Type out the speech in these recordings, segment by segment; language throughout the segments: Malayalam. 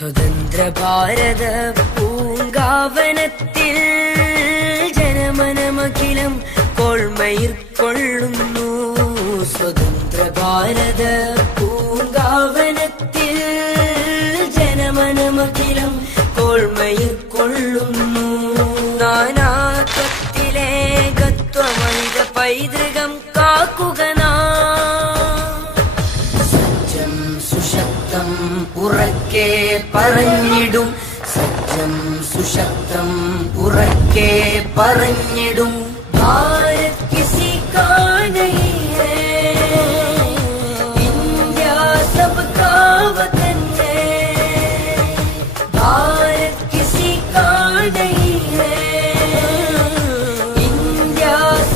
സ്വതന്ത്ര ഭാരത പൂങ്കാവനത്തിൽ ജനമനമഖിലം കോൾമയിർ കൊള്ളുന്നു. സ്വതന്ത്ര ഭാരത പൂങ്കാവനത്തിൽ ജനമനമഖിലം കോൾമയിർ കൊള്ളുന്നു. നാനാത്വത്തിലെ ഗത്വമൈത പൈതൃകം കാക്കുക സജ്ജം സുശക്തം ഉറക്കെ പറഞ്ഞിടും. സജ്ജം സുശക്തം ഉറക്കെ പറഞ്ഞിടും. ഭാരത് കിസി കാ നഹീ ഹൈ, ഇന്ത്യ സബ്കാ വതൻ ഹൈ. ഭാരത് കിസി കാ നഹീ ഹൈ, ഇന്ത്യ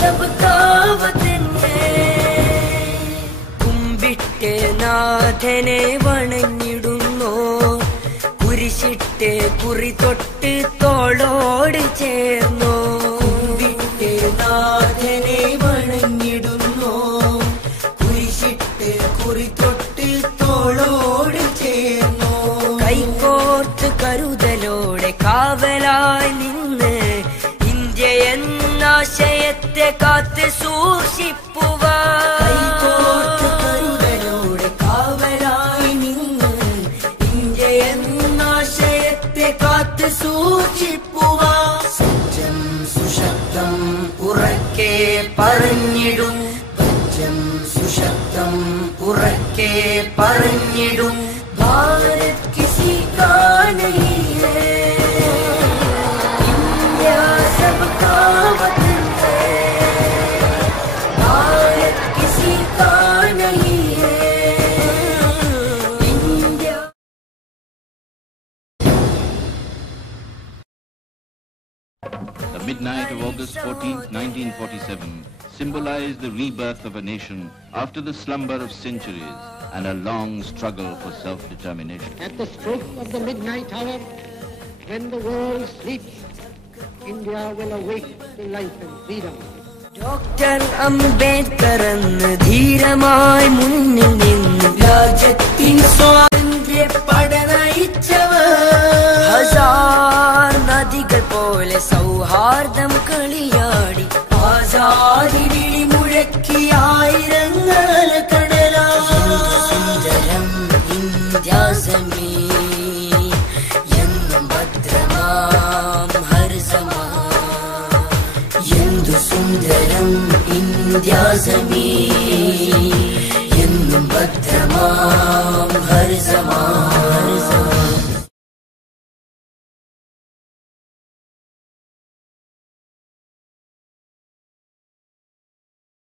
സബ്കാ വതൻ ഹൈ. കുമ്പിട്ട് നാഥനെ വണങ്ങിടുന്നോ, കുരിശിട്ട് കുറി തൊട്ട് തോളോട് ചേർന്നോ. കുമ്പിട്ട് നാഥനെ വണങ്ങിടുന്നോ, കുരിശിട്ട് കുറി തൊട്ട് തോളോട് ചേർന്നോ. കൈകോർത്ത് കരുതലോടെ കാവലായി നിന്ന് ഇന്ത്യ എന്നാശയത്തെ കാത്ത് സൂക്ഷിപ്പുവാൻ. കൈകോർത്ത് കരുതലോടെ കാവലായി നിന്ന് ഇന്ത്യ എന്നാശയത്തെ കാത്ത് സൂക്ഷിപ്പുവാൻ. സജ്ജം സുശക്തം ഉറക്കെ പറഞ്ഞിടും. സജ്ജം സുശക്തം ഉറക്കെ പറഞ്ഞിടും. ഭാരത് കിസി കാ നഹീ ഹൈ, ഇന്ത്യ സബ്കാ വതൻ ഹൈ. ഭാരത് കിസി കാ നഹീ ഹൈ, India. The midnight of August 14, 1947 symbolized the rebirth of a nation after the slumber of centuries and a long struggle for self-determination. At the stroke of the midnight hour, when the world sleeps, India will awake to life and freedom. Doctor Ambedkar എന്ന് ധീരമായി മുന്നിൽ നിന്ന് രാജ്യത്തിൻ സ്വാതന്ത്ര്യ പടനയിച്ചവർ. ഹസാർ നദികൾ പോലെ സൗഹാർദ്ദം കളിയാടി ആസാദി വിളി മുഴക്കിയായിരങ്ങൾ കടലാ. സുന്ദരം ഇന്ത്യാസമേ എന്നും ഭദ്രമാം ഹർസമാ. എന്തു സുന്ദരം ഇന്ത്യാസമേ